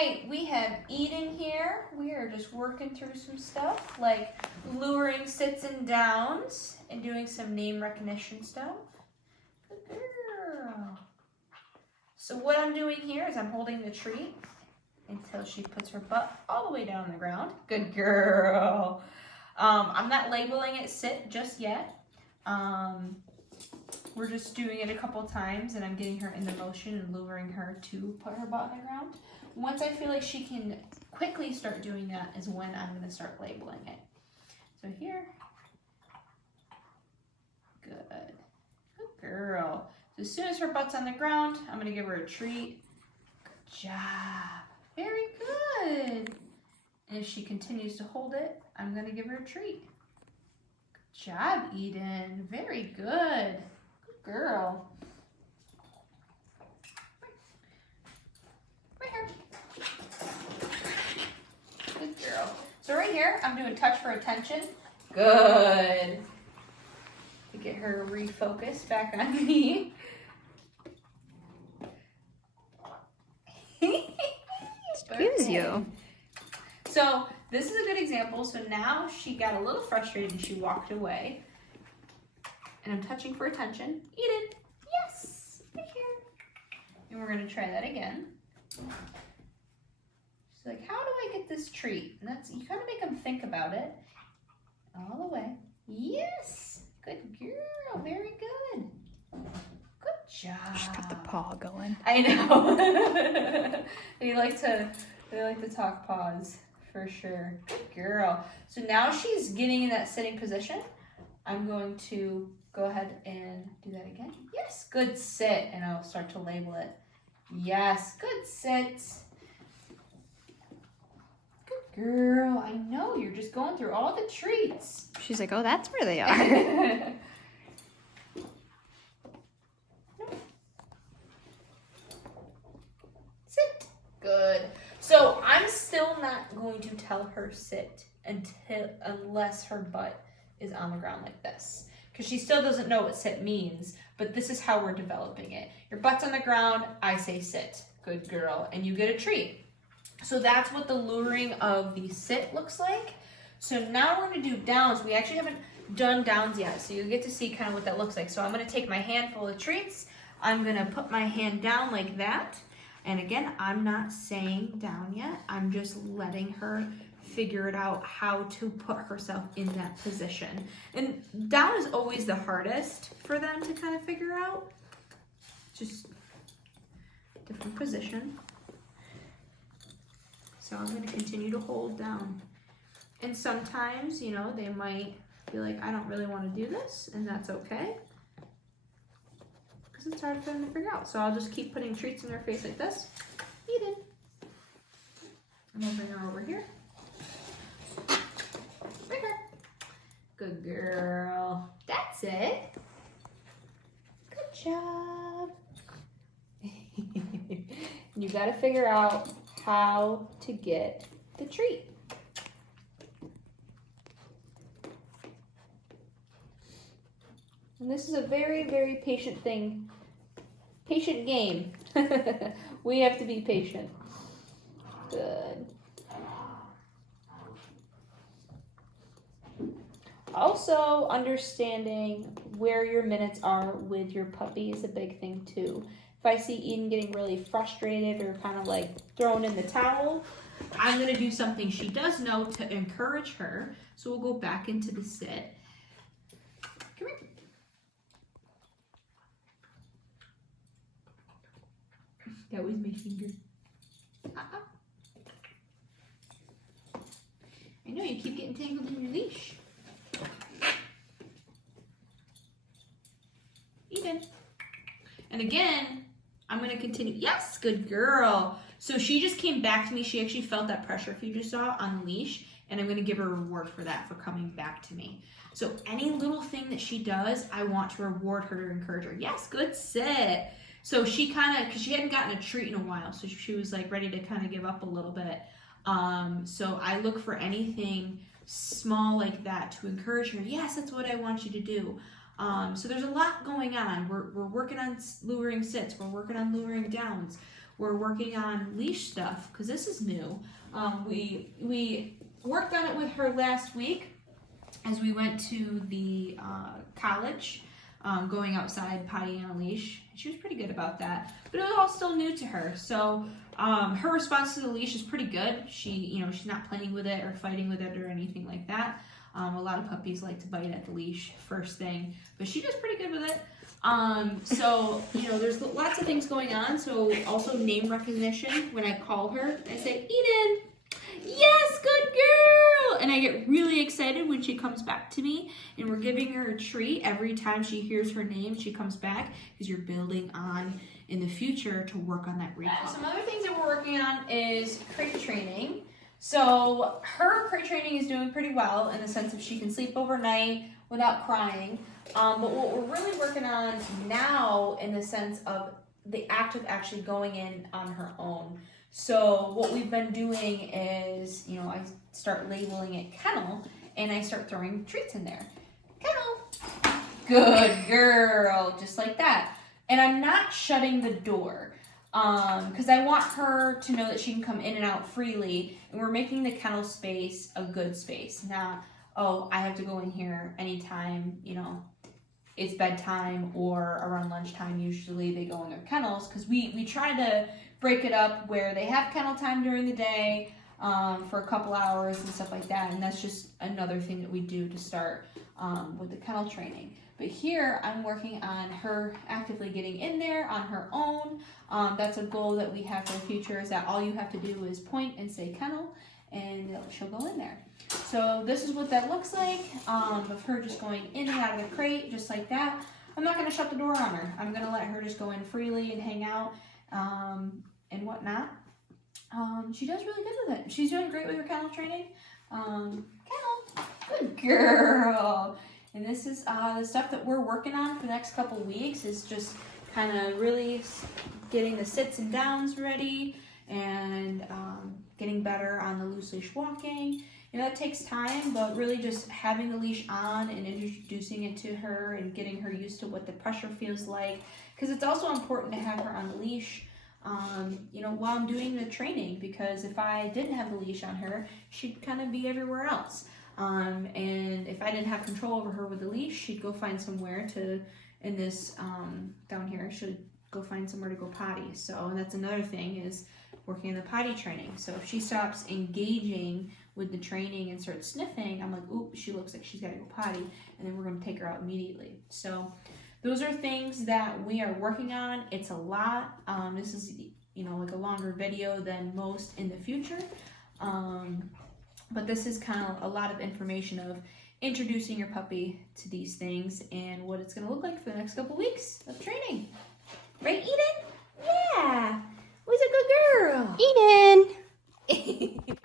right, we have Eden here. We are just working through some stuff like luring sits and downs and doing some name recognition stuff. Good girl. So what I'm doing here is I'm holding the treat until she puts her butt all the way down on the ground. Good girl. I'm not labeling it sit just yet. We're just doing it a couple times and I'm getting her in the motion and luring her to put her butt on the ground. Once I feel like she can quickly start doing that is when I'm going to start labeling it. So here. Good. Good girl. So as soon as her butt's on the ground, I'm going to give her a treat. Good job. Very good. And if she continues to hold it, I'm going to give her a treat. Good job, Eden. Very good. Good girl. Right here. Good girl. So right here, I'm doing touch for attention. Good. To get her refocused back on me. Excuse you. So this is a good example. So now she got a little frustrated and she walked away. And I'm touching for attention. Eden, yes, right here. And we're gonna try that again. She's like, how do I get this treat? And that's, you kind of make them think about it. All the way. Yes, good girl, very good. Good job. She's got the paw going. I know. They like to talk paws for sure. Good girl. So now she's getting in that sitting position. I'm going to go ahead and do that again. Yes, good sit, and I'll start to label it. Yes, good sit. Good girl. I know you're just going through all the treats. She's like, oh, that's where they are. Sit. Good. So I'm still not going to tell her sit unless her butt is on the ground like this. Because she still doesn't know what sit means, but this is how we're developing it. Your butt's on the ground, I say sit. Good girl. And you get a treat. So that's what the luring of the sit looks like. So now we're going to do downs. We actually haven't done downs yet, so you get to see kind of what that looks like. So I'm going to take my handful of treats. I'm going to put my hand down like that. And again, I'm not saying down yet. I'm just letting her figure it out how to put herself in that position. And down is always the hardest for them to kind of figure out. Just different position. So I'm going to continue to hold down. And sometimes, you know, they might be like, I don't really want to do this, and that's okay. Because it's hard for them to figure out. So I'll just keep putting treats in their face like this. Eden. And I'll bring her over here. Right here. Good girl. That's it. Good job. You got to figure out how to get the treat. And this is a very, very patient thing. Patient game. We have to be patient. Good. Also, understanding where your minutes are with your puppy is a big thing too. If I see Eden getting really frustrated or kind of like throwing in the towel, I'm going to do something she does know to encourage her. So we'll go back into the sit. Come here. That was my finger. I know, you keep getting tangled in your leash. Eden. And again, I'm going to continue. Yes, good girl. So she just came back to me. She actually felt that pressure if you just saw on the leash. And I'm going to give her a reward for that, for coming back to me. So any little thing that she does, I want to reward her to encourage her. Yes, good sit. So she kind of, because she hadn't gotten a treat in a while, so she was like ready to kind of give up a little bit. So I look for anything small like that to encourage her. Yes, that's what I want you to do. So there's a lot going on. We're working on luring sits. We're working on luring downs. we're working on leash stuff because this is new. We worked on it with her last week as we went to the college, going outside potty on a leash. She was pretty good about that, but it was all still new to her. So her response to the leash is pretty good. She's not playing with it or fighting with it or anything like that. A lot of puppies like to bite at the leash first thing, but she does pretty good with it. So there's lots of things going on. So also name recognition. When I call her, I say, Eden, yes, good girl. And I get really excited when she comes back to me, and we're giving her a treat every time she hears her name. She comes back because you're building on in the future to work on that recall. Some other things that we're working on is crate training. So her crate training is doing pretty well in the sense that she can sleep overnight without crying. But what we're really working on now in the sense of the act of actually going in on her own. So what we've been doing is, I start labeling it Kennel, and I start throwing treats in there. Kennel, good girl, just like that. And I'm not shutting the door because I want her to know that she can come in and out freely, and we're making the kennel space a good space. Not, oh, I have to go in here anytime, it's bedtime or around lunchtime. Usually they go in their kennels because we try to break it up where they have kennel time during the day for a couple hours and stuff like that. And that's just another thing that we do to start with the kennel training. But here I'm working on her actively getting in there on her own. That's a goal that we have for the future, is that all you have to do is point and say kennel and she'll go in there. So this is what that looks like, of her just going in and out of the crate, just like that. I'm not going to shut the door on her. I'm going to let her just go in freely and hang out and whatnot. She does really good with it. She's doing great with her kennel training. Kennel, good girl. And this is the stuff that we're working on for the next couple weeks, is just kind of really getting the sits and downs ready and getting better on the loose leash walking. That takes time, but really just having the leash on and introducing it to her and getting her used to what the pressure feels like. Because it's also important to have her on the leash, while I'm doing the training. Because if I didn't have the leash on her, she'd kind of be everywhere else. And if I didn't have control over her with the leash, she'd go find somewhere in this, down here, she'd go find somewhere to go potty. So that's another thing, is working in the potty training. So if she stops engaging with the training and starts sniffing, I'm like, oop, she looks like she's got to go potty, and then we're going to take her out immediately. So those are things that we are working on. It's a lot. This is, like a longer video than most in the future. But this is kind of a lot of information of introducing your puppy to these things and what it's going to look like for the next couple weeks of training. Right, Eden?